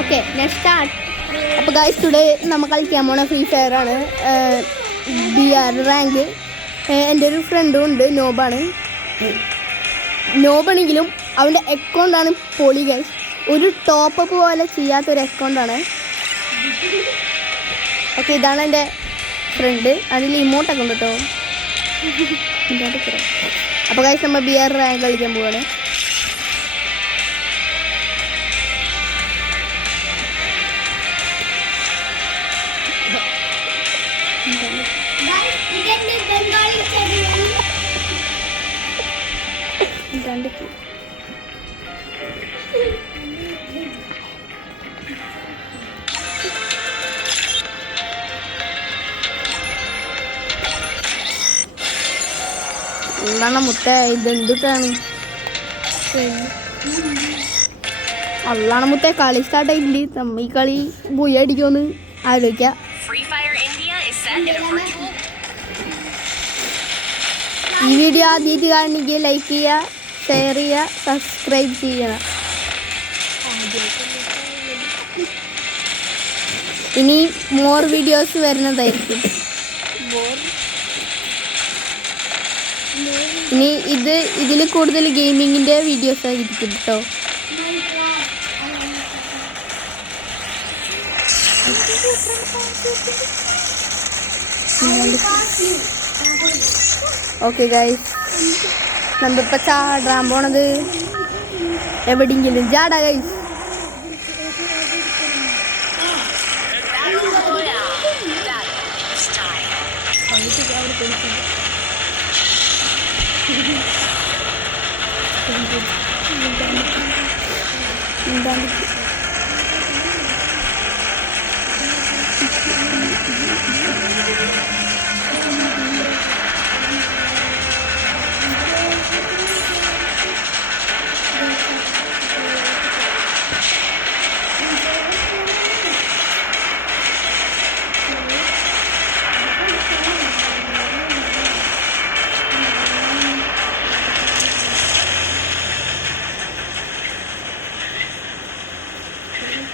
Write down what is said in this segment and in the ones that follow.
Okay next start. അപ്പോൾ guys today നമ്മൾ കളിക്കാൻ പോണ ഫ്രീ ഫയർ ആണ്. BR rank. എൻ്റെ ഒരു ഫ്രണ്ടും ഉണ്ട്, നോബാണെങ്കിലും അവൻ്റെ അക്കൗണ്ടാണ് പൊളി ഗൈസ്. ഒരു ടോപ്പപ്പ് പോലെ ചെയ്യാത്തൊരു അക്കൗണ്ടാണ്. ഓക്കെ, ഇതാണ് എൻ്റെ ഫ്രണ്ട്. അതിൽ ഇമോട്ടൊക്കെ ഉണ്ട് കേട്ടോ. അപ്പോൾ ഗൈസ് നമ്മൾ BR റാങ്ക് കളിക്കാൻ പോവാണ്. എന്താണ് മുട്ട ഇതെന്തിട്ടാണ്? അള്ളാണ് മുട്ട കളി സ്റ്റാർട്ടായിട്ടുണ്ട്. നമ്മ ഈ കളി പോയി അടിക്കുമെന്ന് ആലോചിക്കാം. ഈ വീഡിയോ ആദ്യമായിട്ട് കാണണമെങ്കിൽ ലൈക്ക് ചെയ്യുക, ഷെയർ ചെയ്യുക, സബ്സ്ക്രൈബ് ചെയ്യണം. ഇനി മോർ വീഡിയോസ് വരുന്നതായിരിക്കും. ഇനി ഇതിൽ കൂടുതൽ ഗെയിമിങ്ങിൻ്റെ വീഡിയോസ് ആയിരിക്കും കേട്ടോ. ഓക്കെ ഗൈസ്, നമ്മളിപ്പോൾ ചാടാൻ പോണത് എവിടെയെങ്കിലും ചാടാ guys.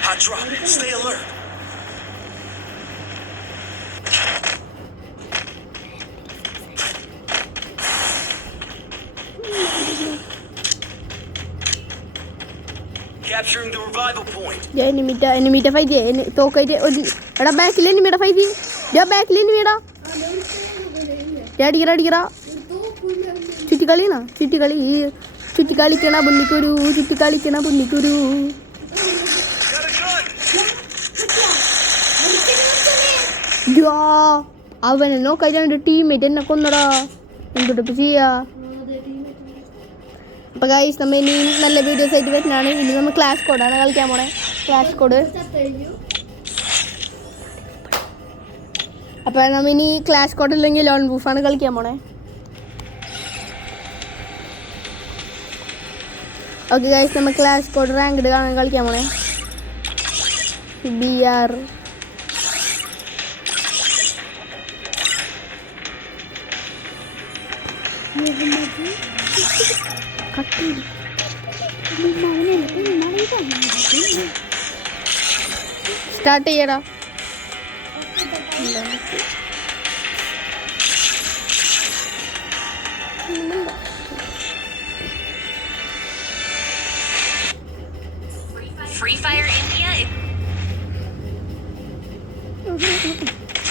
Hot drop. Stay alert. Capturing the revival point. എനിമിയുടെ ഫൈറ്റ് തോക്കായിട്ട് എടാ ബാക്കിൽ എനിമിയുടെ ഫൈറ്റ്. ബാക്കിൽ എനിമിടാ അടിക്കറ ചുറ്റിക്കളിക്കണ പുള്ളിക്കുരു. അവനെ നോക്കായിട്ട് ടീമേറ്റ് എന്നെ കൊന്നടാ. എന്തിട്ട് ചെയ്യാ? അപ്പോൾ ഗൈസ് നമ്മൾ ഇനി നല്ല വീഡിയോസ് ആയിട്ട് വരുന്നതാണ്. ഇനി നമ്മൾ ക്ലാഷ് കോഡാണ് കളിക്കാൻ പോണേ. Clash squad. അപ്പോൾ നമ്മൾ ഇനി ക്ലാഷ് കോഡ് ഇല്ലെങ്കിൽ ലോൺ ബൂഫാണ് കളിക്കാൻ പോണേ. ഓക്കെ ഗൈസ്, നമ്മൾ ക്ലാഷ് കോഡ് റാങ്ക്ഡ് കാണാൻ കളിക്കാൻ പോണേ. BR സ്റ്റാർട്ട് ചെയ്യടാ. Free Fire India.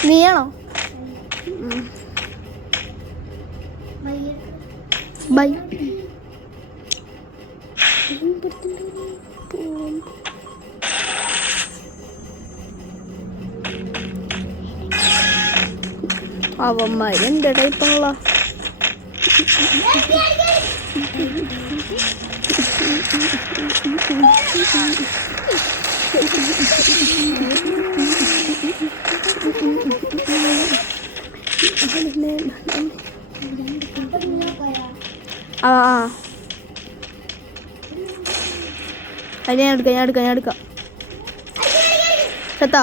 നീയാണോ? ബൈ. അവന്മാരെന്താ ടൈപ്പുള്ള ഞാൻ എടുക്കാം. ചത്താ?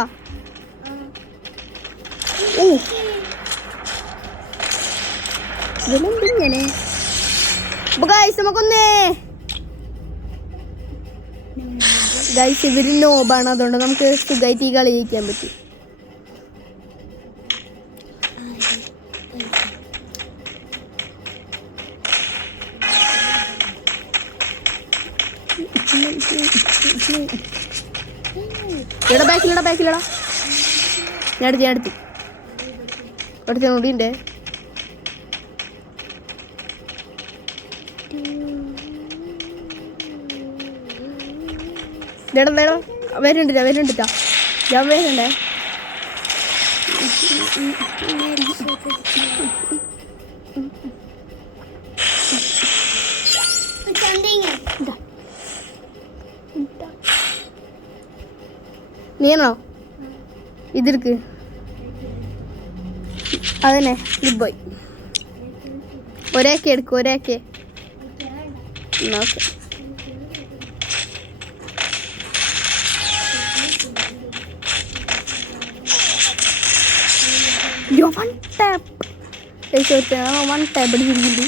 ഇങ്ങനെ നമുക്കൊന്നേ ഗൈസ് ഇവർ നോബാണ്, അതുകൊണ്ട് നമുക്ക് സുഖമായിട്ട് ഈ കളി ജയിക്കാൻ പറ്റും. ഇവിടെ ബാക്കിലടാ ഞാൻ എടുത്ത് ഒരുത്തൻ കൂടി ഉണ്ട്. വരുന്നുണ്ടാ ഞാൻ വരുന്നുണ്ടേ. നീയാണോ ഇതിർക്ക് അതന്നെ ഗുഡ് ബോയ്. ഒരേക്കെ എടുക്കും ഒരേക്കെ. ഓക്കെ വൺ ടാപ്പ് അടിച്ചിരിക്കുന്നു.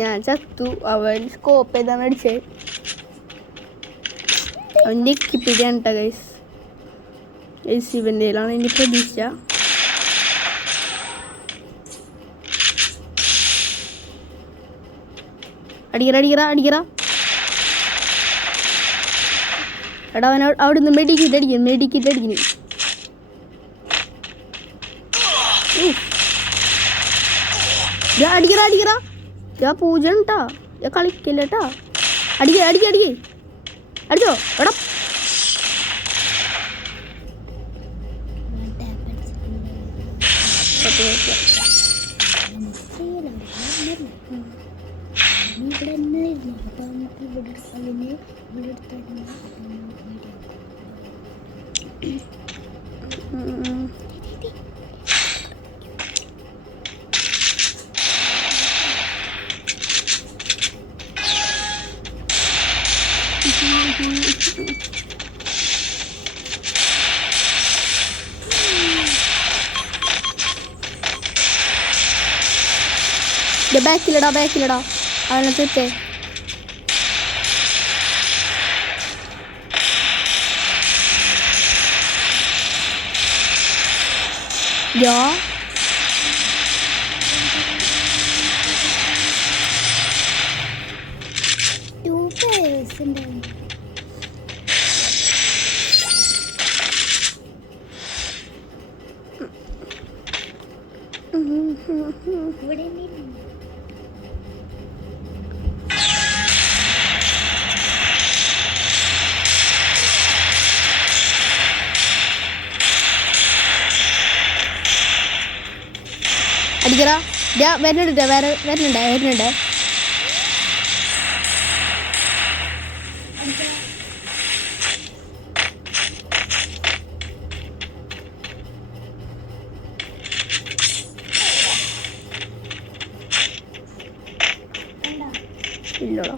ഞാൻ ചത്തു. അവൻ സ്കോപ്പ് ഏതാണ് അടിച്ചത്? അവൻ്റെ എക്കിപ്പിടിയാണ് കേട്ടോ ഗൈസ്. ഇവൻ്റെയിലാണ് ഇനി പ്രതീക്ഷ. അടിക്കറ എടാ അവൻ അവിടുന്ന് മെഡിക്കിറ്റ് അടിക്കുന്നു. അടിക്കറ ഞാൻ പൂജ കേട്ടാ, ഞാൻ കളിക്കില്ല കേട്ടാ. അടിക്കേ അടിച്ചോ എടാ. ബാക്കിലിടാ അതിനകത്തെ യാ അടിക്കറ വരുന്നുണ്ട്. ഇല്ലടാ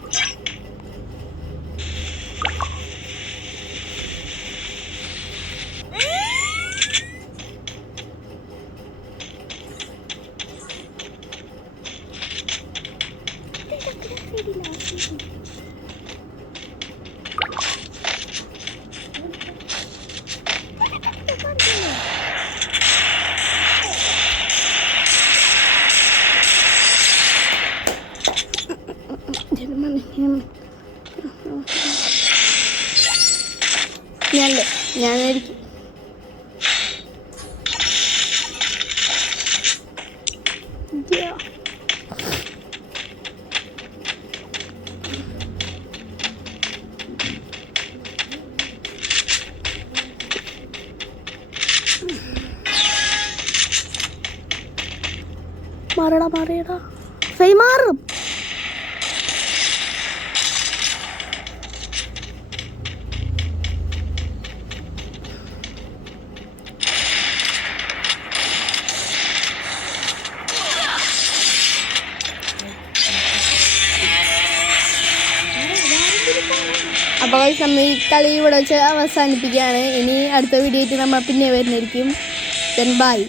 ഞാനായിരിക്കും. മാറിയടാ ഫൈ മാറും. അപ്പോൾ നമ്മൾ ഈ കളി ഇവിടെ വെച്ച് അവസാനിപ്പിക്കുകയാണ്. ഇനി അടുത്ത വീഡിയോ ആയിട്ട് നമ്മൾ പിന്നെ വരുന്നതായിരിക്കും. ബൈ.